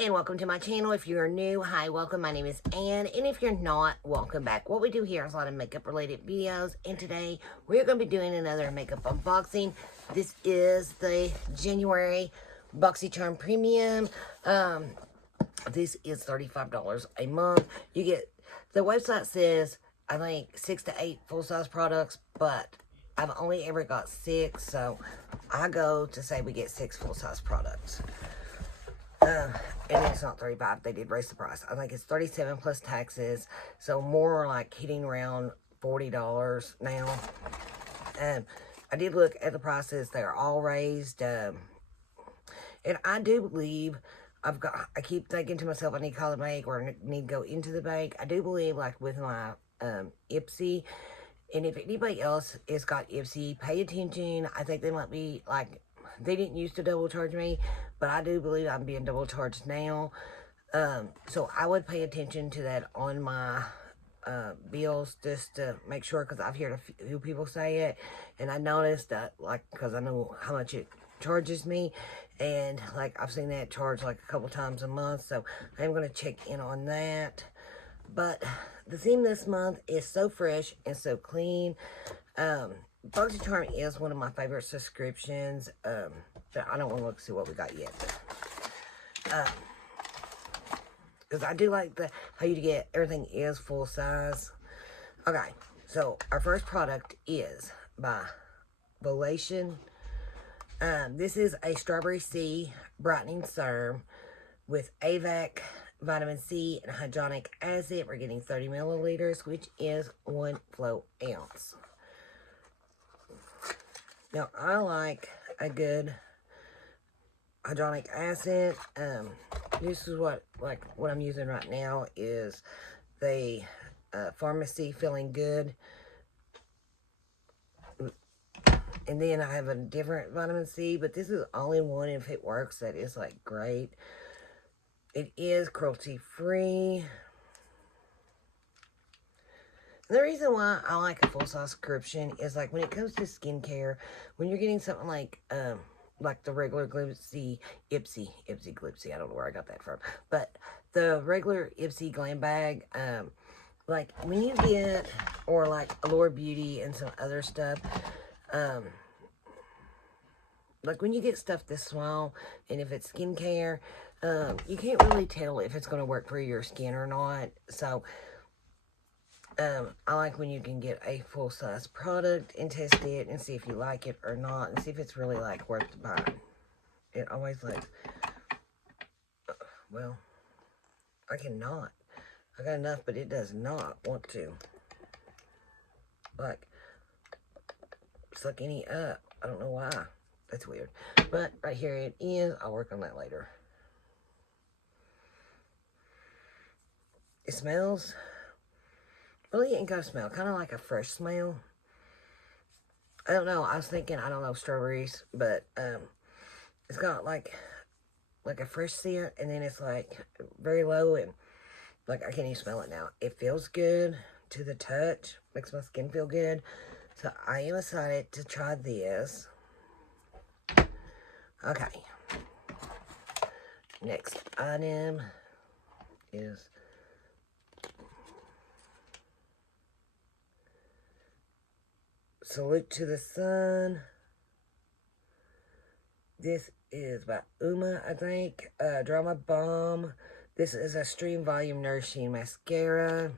and welcome to my channel. If you're new, hi, welcome. My name is Ann, and if you're not, welcome back. What we do here is a lot of makeup related videos, and today we're going to be doing another makeup unboxing. This is the January Boxycharm Premium. This is $35 a month. You get, the website says, I think 6 to 8 full-size products, but I've only ever got 6, so I go to say we get 6 full-size products. And it's not 35. They did raise the price. I think it's 37 plus taxes. So more like hitting around $40 now. I did look at the prices. They're all raised. And I do believe I keep thinking to myself, I need to call the bank or I need to go into the bank. I do believe, like with my Ipsy, and if anybody else has got Ipsy, pay attention. I think they might be like, they didn't used to double charge me, but I do believe I'm being double charged now. So I would pay attention to that on my bills just to make sure, because I've heard a few people say it, and I noticed that, like, because I know how much it charges me, and like I've seen that charge like a couple times a month, so I'm going to check in on that. But the theme this month is so fresh and so clean. Boxycharm is one of my favorite subscriptions. But I don't want to look see what we got yet. Because I do like how you get everything is full size. Okay, so our first product is by Boxy. This is a Strawberry C Brightening Serum with AVAC, vitamin C, and hyaluronic acid. We're getting 30 milliliters, which is 1 flow ounce. Now, I like a good hyaluronic acid. This is what I'm using right now is the Pharmacy Feeling Good. And then I have a different vitamin C, but this is all in one. If it works, that is like great. It is cruelty-free. The reason why I like a full-size subscription is, like, when it comes to skincare, when you're getting something like the regular Ipsy, Glipsy, I don't know where I got that from, but the regular Ipsy Glam Bag, like, when you get, or like Allure Beauty and some other stuff, like, when you get stuff this small, and if it's skincare, you can't really tell if it's going to work for your skin or not, so I like when you can get a full-size product and test it and see if you like it or not, and see if it's really, like, worth the buy. It always, like, well, I cannot. I got enough, but it does not want to, like, suck any up. I don't know why. That's weird. But right here it is. I'll work on that later. It smells... really ain't got a smell. Kind of like a fresh smell. I don't know. I was thinking, I don't know, strawberries. But, it's got like a fresh scent. And then it's like very low. And like, I can't even smell it now. It feels good to the touch. Makes my skin feel good. So, I am excited to try this. Okay. Next item is... Salute to the Sun. This is by Uma, I think. Drama Bomb. This is a Stream Volume Nourishing Mascara.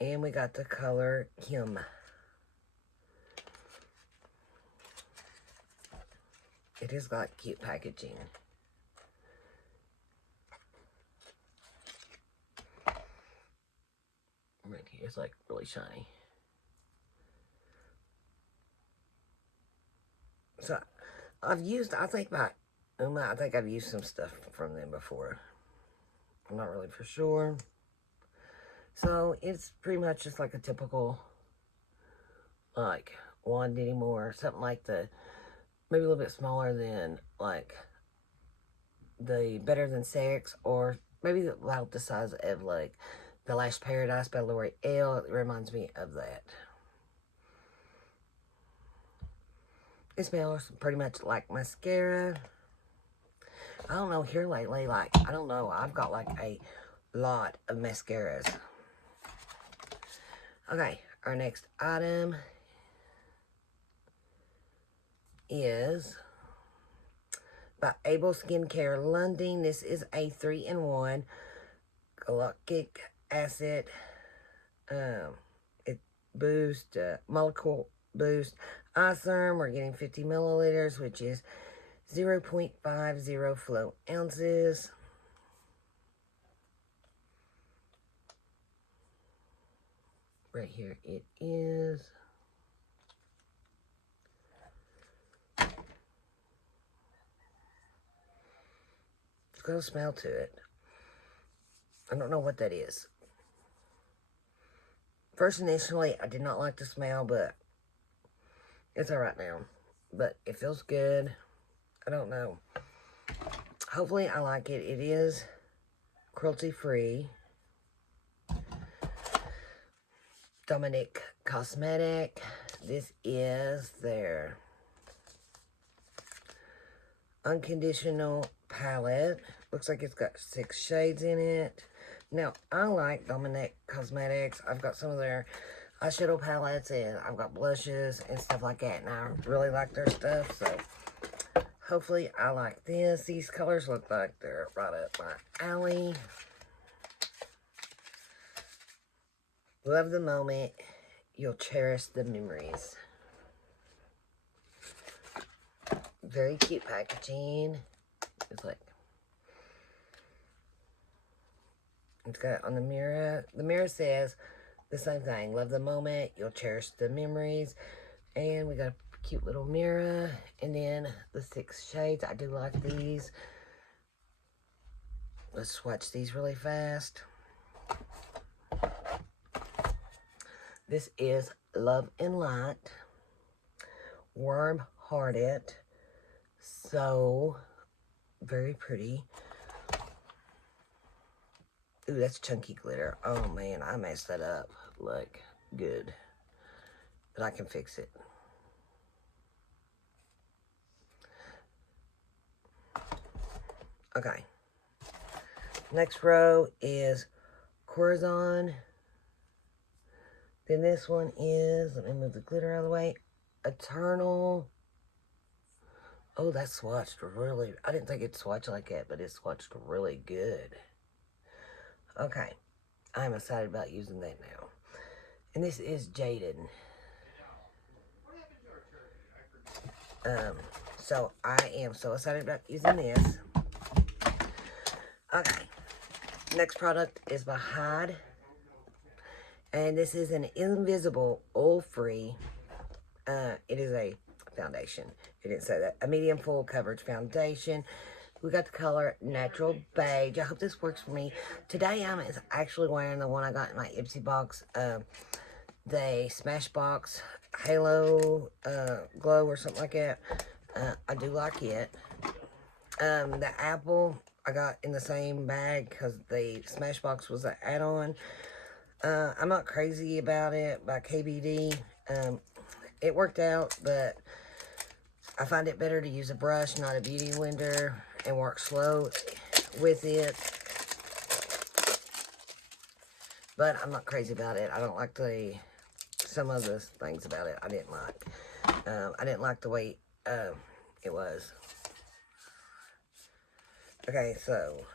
And we got the color Him. It is got cute packaging. Right here, it's like really shiny. So, I've used, I think by Uma, I think I've used some stuff from them before. I'm not really for sure. So, it's pretty much just like a typical, like, wand anymore. Something like maybe a little bit smaller than, like, the Better Than Sex, or maybe about the size of, like, the Lash Paradise by L'Oreal. It reminds me of that. It smells pretty much like mascara. I don't know, here lately, like, I don't know, I've got like a lot of mascaras. Okay, our next item is by Able Skincare London. This is a 3-in-1 galactic acid. It boosts, molecule boost eye serum. We're getting 50 milliliters, which is 0.50 flow ounces. Right here it is. It's got a smell to it. I don't know what that is. First, initially, I did not like the smell, but it's alright now. But it feels good. I don't know. Hopefully, I like it. It is cruelty-free. Dominic Cosmetic. This is their unconditional palette. Looks like it's got 6 shades in it. Now, I like Dominic Cosmetics. I've got some of their eyeshadow palettes, and I've got blushes and stuff like that, and I really like their stuff, so hopefully I like this. These colors look like they're right up my alley. Love the moment. You'll cherish the memories. Very cute packaging. It's like, it's got it on the mirror. The mirror says the same thing. Love the moment. You'll cherish the memories. And we got a cute little mirror. And then the 6 shades. I do like these. Let's swatch these really fast. This is Love and Light. Warm Hearted. So very pretty. Ooh, that's chunky glitter. Oh man, I messed that up. Look, good. But I can fix it. Okay. Next row is Corazon. Then this one is, let me move the glitter out of the way, Eternal. Oh, that's swatched really, I didn't think it swatched like that, but it's swatched really good. Okay, I'm excited about using that now. And this is Jaded. So I am so excited about using this. Okay, next product is by Hyde. And this is an invisible, oil-free, it is a foundation. It didn't say that. A medium full coverage foundation. We got the color Natural Beige. I hope this works for me. Today I'm actually wearing the one I got in my Ipsy box. The Smashbox Halo Glow or something like that. I do like it. The Apple I got in the same bag because the Smashbox was an add-on. I'm not crazy about it by KBD. It worked out, but I find it better to use a brush, not a beauty blender, and work slow with it. But I'm not crazy about it. I don't like some of the things about it I didn't like. I didn't like the way it was. Okay, so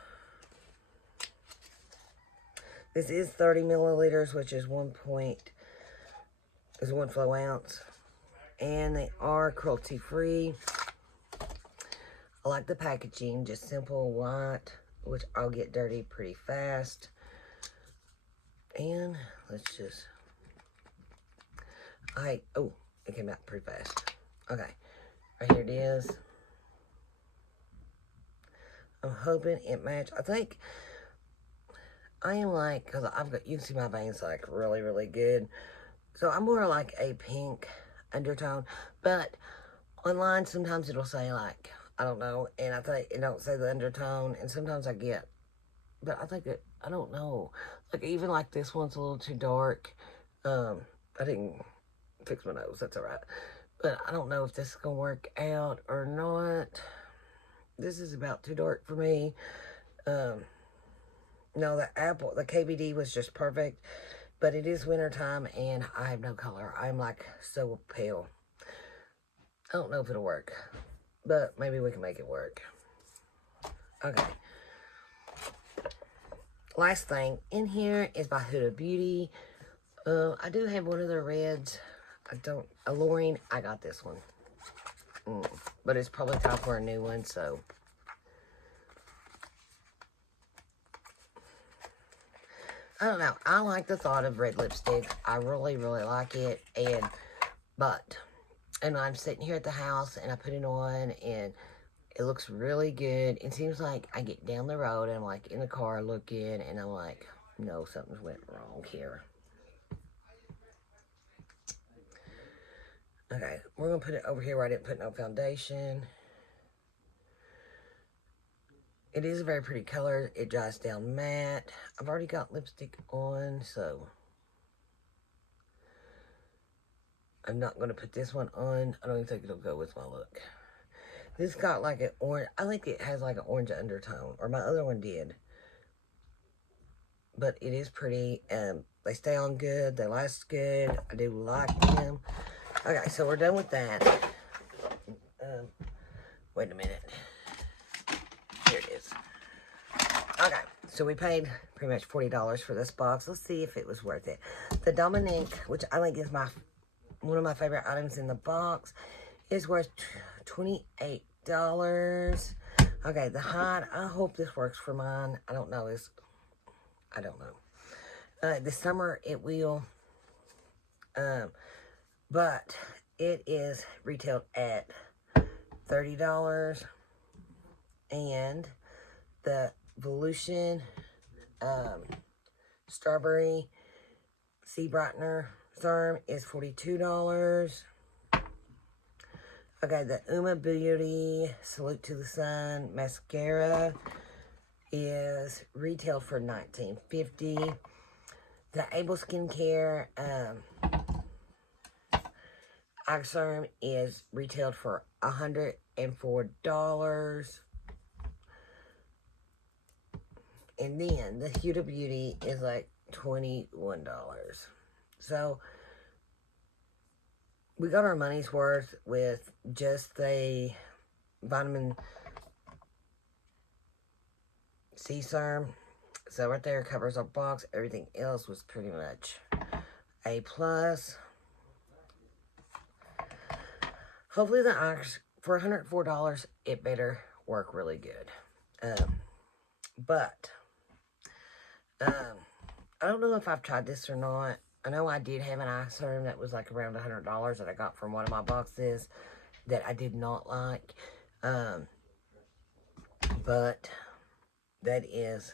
this is 30 milliliters, which is 1 flow ounce. And they are cruelty-free. I like the packaging, just simple white, which I'll get dirty pretty fast. And let's just, oh, it came out pretty fast. Okay, right here it is. I'm hoping it matches. I think I am like, because I've got, you can see my veins like really, really good. So I'm more like a pink undertone, but online sometimes it'll say like, I don't know, and I think it don't say the undertone, and sometimes I get, but I think that, I don't know, like even like this one's a little too dark. I didn't fix my nose, that's alright, but I don't know if this is gonna work out or not. This is about too dark for me. No, the KBD was just perfect. But it is wintertime and I have no color. I'm like so pale. I don't know if it'll work. But maybe we can make it work. Okay. Last thing in here is by Huda Beauty. I do have one of their reds. Alluring, I got this one. But it's probably time for a new one, so. I don't know. I like the thought of red lipstick. I really, really like it. And I'm sitting here at the house and I put it on and it looks really good. It seems like I get down the road and I'm like in the car looking and I'm like, no, something's went wrong here. Okay, we're going to put it over here where I didn't put no foundation. It is a very pretty color. It dries down matte. I've already got lipstick on, so I'm not going to put this one on. I don't even think it'll go with my look. This got like an orange. I think it has like an orange undertone, or my other one did. But it is pretty. They stay on good. They last good. I do like them. Okay, so we're done with that. Wait a minute. Here it is. Okay, so we paid pretty much $40 for this box. Let's see if it was worth it. The Dominique, which I think is one of my favorite items in the box, is worth $28. Okay, the hide. I hope this works for mine. I don't know. I don't know. This summer it will. But it is retailed at $30. And the Volution Strawberry Sea Brightener Serum is $42. Okay, the Uma Beauty Salute to the Sun Mascara is retailed for $19.50. The Able Skincare Eye Serum is retailed for $104. And then the Huda Beauty is like $21. So we got our money's worth with just the vitamin C serum. So right there covers our box. Everything else was pretty much A+. Hopefully the eye, for $104, it better work really good. I don't know if I've tried this or not. I know I did have an eye serum that was like around $100 that I got from one of my boxes that I did not like. But that is,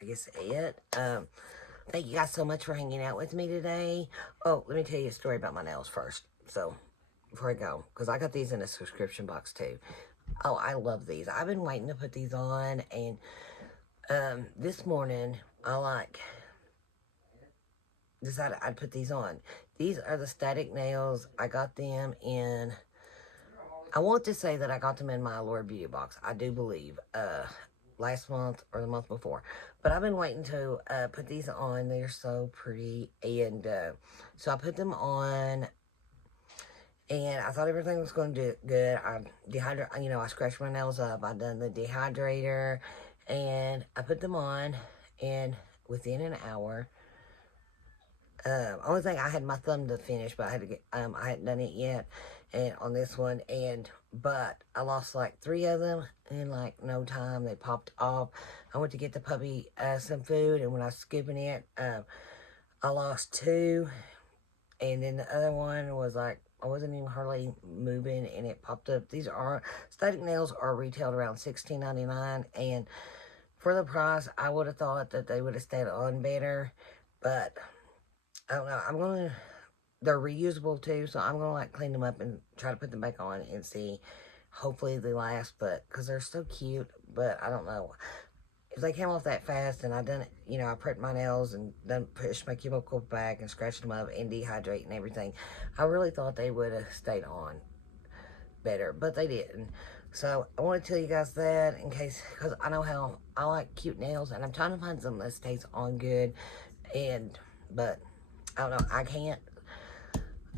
I guess, it. Thank you guys so much for hanging out with me today. Oh, let me tell you a story about my nails first. So, before I go, because I got these in a subscription box too. Oh, I love these. I've been waiting to put these on, and this morning I decided I'd put these on. These are the static nails. I got them in, I want to say that I got them in my Allure Beauty box. I do believe, last month or the month before. But I've been waiting to put these on. They're so pretty. And so I put them on, and I thought everything was going to do good. I scratched my nails up. I done the dehydrator, and I put them on, and within an hour, only thing I had my thumb to finish, but I had to get, I hadn't done it yet, and on this one, but I lost like 3 of them in like no time. They popped off. I went to get the puppy some food, and when I was scooping it, I lost 2, and then the other one was like, I wasn't even hardly moving, and it popped up. These are, static nails are retailed around $16.99, and for the price, I would have thought that they would have stayed on better, but I don't know. They're reusable too, so I'm gonna like clean them up and try to put them back on and see. Hopefully they last, but because they're so cute, but I don't know. If they came off that fast and I done it, I prepped my nails and done pushed my cuticle back and scratched them up and dehydrate and everything, I really thought they would have stayed on better, but they didn't. So I want to tell you guys that in case, because I know how I like cute nails, and I'm trying to find some that stays on good, but I don't know, I can't.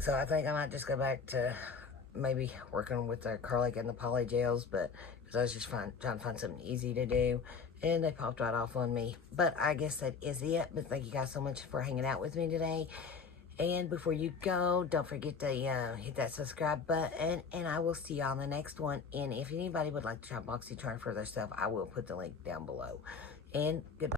So I think I might just go back to maybe working with the acrylic and the poly gels, but because I was just trying to find something easy to do, and they popped right off on me. But I guess that is it. But thank you guys so much for hanging out with me today. And before you go, don't forget to hit that subscribe button, and I will see you on the next one. And if anybody would like to try Boxycharm for their stuff, I will put the link down below. And goodbye.